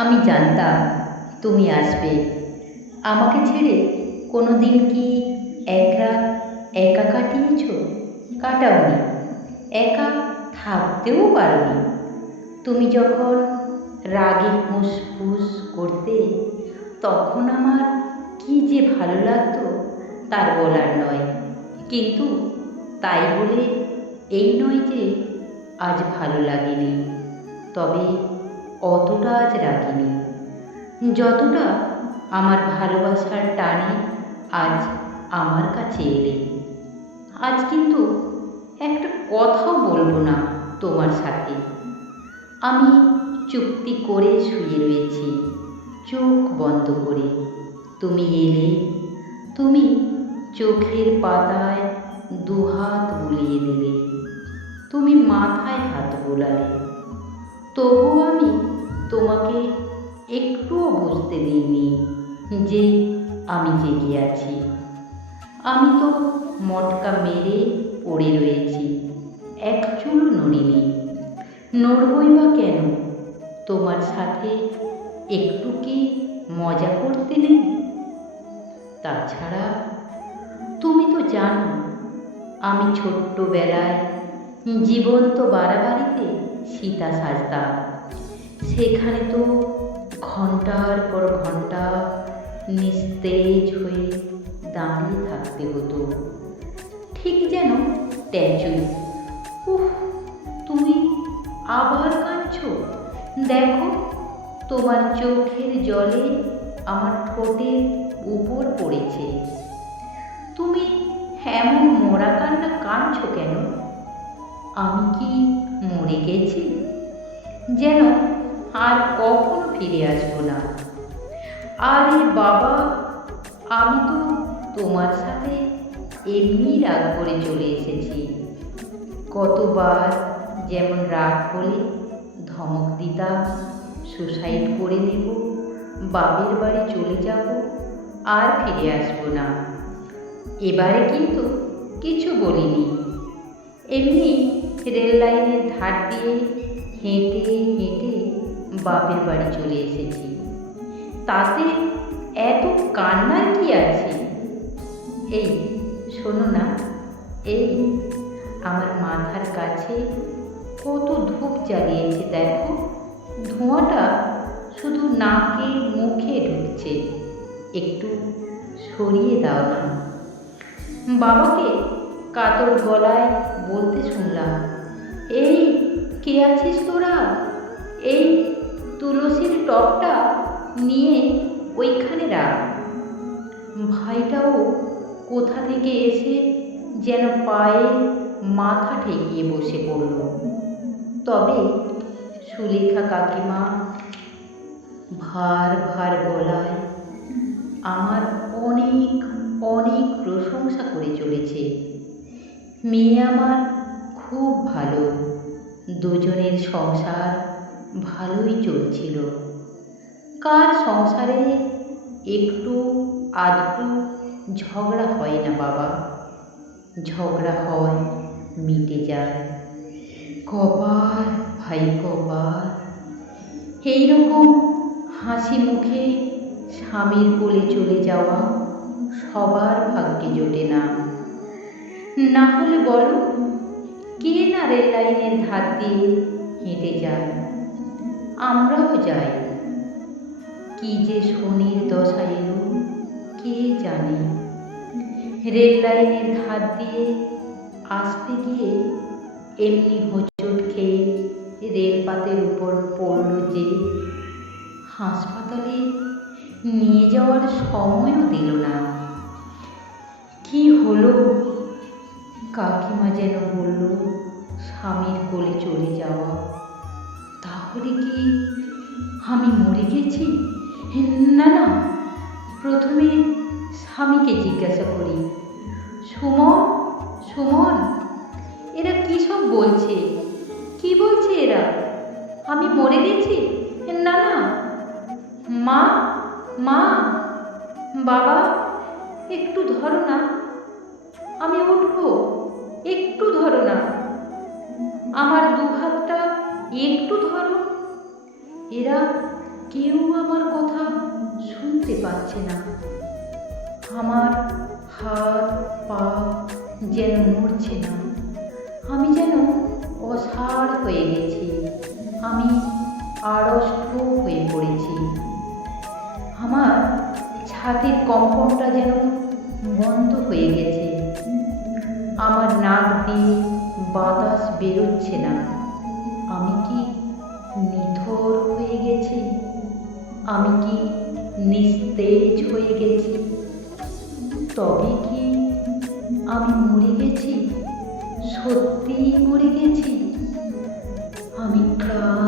আমি জানতাম তুমি আসবে। আমাকে ছেড়ে কোনো দিন কি এক রাত একা কাটিয়েছ? কাটাওনি। একা থাকতেও পারোনি। তুমি যখন রাগে ফুঁসফুঁস করতে, তখন আমার কি যে ভালো লাগতো তার বলার নয়। কিন্তু তাই বলে এই নয় যে আজ ভালো লাগেনি। তবে অতটা আজ রাখিনি, যতটা আমার ভালোবাসার টানে আজ আমার কাছে এলে। আজ কিন্তু একটা কথাও বলবো না তোমার সাথে। আমি চুক্তি করে শুয়ে রয়েছি, চোখ বন্ধ করে। তুমি এলে, তুমি চোখের পাতায় দুহাত বুলিয়ে দিলে, তুমি মাথায় হাত বোলালে। তবুও আমি তোমাকে একটুও বুঝতে দিইনি যে আমি জেগে আছি। আমি তো মটকা মেরে পড়ে রয়েছি, এক চুলও নড়িনি। নড়বই বা কেন? তোমার সাথে একটু কি মজা করতে নেই? তাছাড়া তুমি তো জানো, আমি ছোট্টবেলায় জীবন্ত বাড়াবাড়িতে সীতা সাজতাম। সেখানে তো ঘন্টার পর ঘন্টা নিস্তেজ হয়ে দাঁড়িয়ে থাকতে হতো, ঠিক যেন স্ট্যাচু। উফ, তুমি আবার কাঁদছো? দেখো, তোমার চোখের জলে আমার ঠোঁটের উপর পড়েছে। তুমি এমন মরা কান্না কাঁদছো কেন? আমি কি মরে গেছি, যেন আর কখনো ফিরে আসবো না? আরে বাবা, আমি তো তোমার সাথে এমনি রাগ করে চলে এসেছি। কতবার যেমন রাগ হলে ধমক দিতাম, সুসাইড করে নেব, বাপের বাড়ি চলে যাব, আর ফিরে আসবো না। এবারে কিন্তু কিছু বলিনি, এমনি রেল লাইনের ধার দিয়ে হেঁটে হেঁটে বাপের বাড়ি চলে এসেছি। তাতে এত কান্নার কি আছে? এই শোনো না, এই আমার মাথার কাছে কত ধূপ জ্বালিয়েছে দেখো। ধোঁয়াটা শুধু নাকে মুখে ঢুকছে, একটু সরিয়ে দাও না। বাবাকে কাতর গলায় বলতে শুনলাম, এই কে আছিস তোরা? এই তুলসীর টবটা নিয়ে ওইখানে রাখ। ভাইটাও কোথা থেকে এসে যেন পায়ে মাথা ঠেকিয়ে বসে পড়ল। তবে সুলেখা কাকিমা ভার ভার গলায় আমার অনেক অনেক প্রশংসা করে চলেছে। মেয়ে আমার খুব ভালো, দুজনের সংসার ভালোই চলছিল। কার সংসারে একটু আধটু ঝগড়া হয় না বাবা? ঝগড়া হয়, মিটে যায়। কপাল ভাই কপাল। এইরকম হাসি মুখে স্বামীর কোলে চলে যাওয়া সবার ভাগ্যে জোটে না। না হলে বলো, কে না রেল লাইনের ধার দিয়ে হেঁটে যায়? আমরাও যাই। কি যে শনির দশা এলো কে জানে। রেল লাইনের ধার দিয়ে আসতে গিয়ে এমনি হোঁচট খেয়ে রেলপাতের উপর পড়ল যে, হাসপাতালে নিয়ে যাওয়ার সময়ও দিল না। কি হলো? কাকিমা যেন বলল স্বামীর কোলে চলে যাওয়া। তাহলে কি আমি মরে গেছি? না না, প্রথমে স্বামীকে জিজ্ঞাসা করি, সুমন সুমন, এরা কী সব বলছে? কি বলছে এরা? আমি মরে গেছি? না না। মা মা, বাবা, একটু ধরো না, আমি উঠবো, একটু ধরো না, আমার দু হাতটা একটু ধরো। এরা কেউ আমার কথা শুনতে পাচ্ছে না। আমার হাত পা যেন নড়ছে না। আমি যেন অসাড় হয়ে গেছি। আমি আড়ষ্ট হয়ে পড়েছি। আমার ছাতির কম্পনটা যেন বন্ধ হয়ে গেছে। আমার নাক দিয়ে বাতাস বেরোচ্ছে না। আমি কি নিথর হয়ে গেছি? আমি কি নিস্তেজ হয়ে গেছি? তবে কি আমি মরে গেছি? সত্যিই মরে গেছি? আমি ক্লান্ত